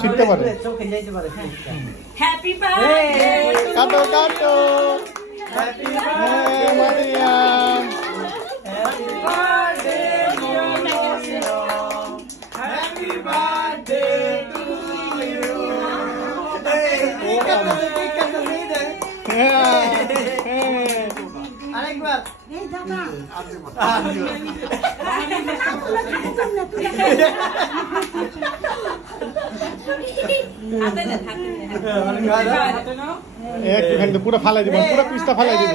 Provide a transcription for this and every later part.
ছিটতে পারে। Happy birthday কাটো কাটো happy birthday Mariam happy birthday happy birthday to you আরেকবার এই দাদা একটুখানি পুরো ফালাই দিব, পুরো পিসটা ফালাই দিব।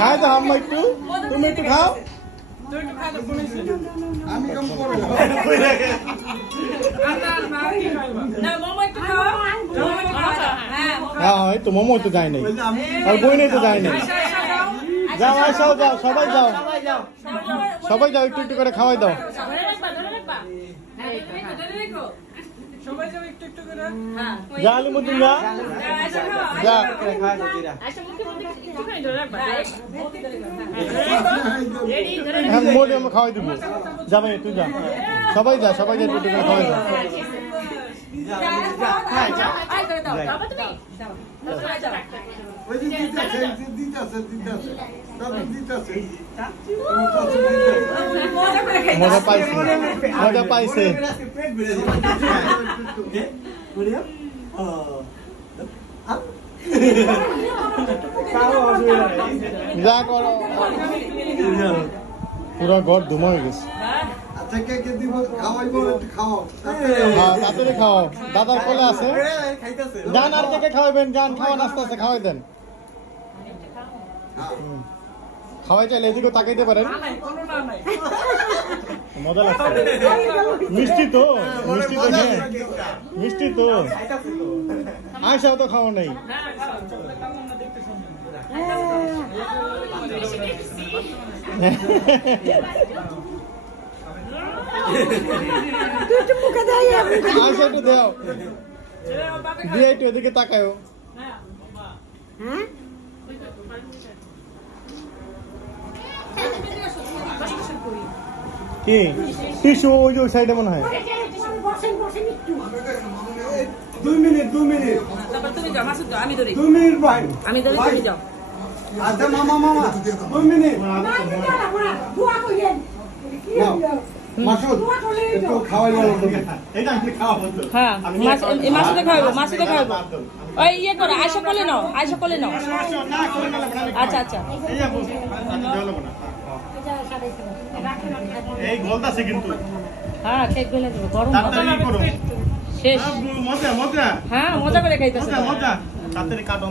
খাই তো আম্মা একটু, তুমি একটু খাও। আমি কম করব হ্যাঁ এই তো মোমো তো যায় নাই আর বই নেই তো যায় নাই। যাও আসাও যাও সবাই যাও সবাই যাও একটু একটু করে খাওয়াই দাও। যা আলিমুদ্দিন যা যা হ্যাঁ মোলে আমরা খাওয়াই দিব। যাবে তুই যা সবাই যা সবাই যা একটু একটু করে খাওয়াই দাও। মজা পাইছে মজা পাইছে যা করো পুরা ঘর ধুমা হয়ে গেছে। তাড়াতাড়ি খাও দাদার কোলে আছে গান আর কে খাওয়াবেন গান খাওয়ান আস্তে আস্তে খাওয়াই দেন। খাওয়াই চাইলে এদিকে তাকাইতে পারেন মজা লাগছে। মিষ্টি তো মিষ্টি তো হ্যাঁ মিষ্টি তো আয়সাও তো খাওয়া নেই। আয়সা একটু দাও দিয়ে একটু এদিকে তাকায়ও। কি টিস্যু ওই যে ওই সাইডে মনে হয়। 2 মিনিট 2 মিনিট তারপর তুমি যাও মাসুদ আমি ধরি 2 মিনিট ভাই আমি ধরি তুমি যাও। আচ্ছা মামা মামা 2 মিনিট মাসুদ একটু খাওয়াই দাও। এটা আমি খাওয়াবো তো। হ্যাঁ মাসুদে খাওয়াবো মাসুদে খাওয়াবো ওই ইয়ে করো আয়শা কোলে নাও আয়শা কোলে নাও। আচ্ছা আচ্ছা এই গলতাছে কিন্তু হ্যাঁ কেক গলে দেবো গরম শেষ মজা মজা হ্যাঁ মজা করে খাইতেছে মজা তাড়াতাড়ি কাটো।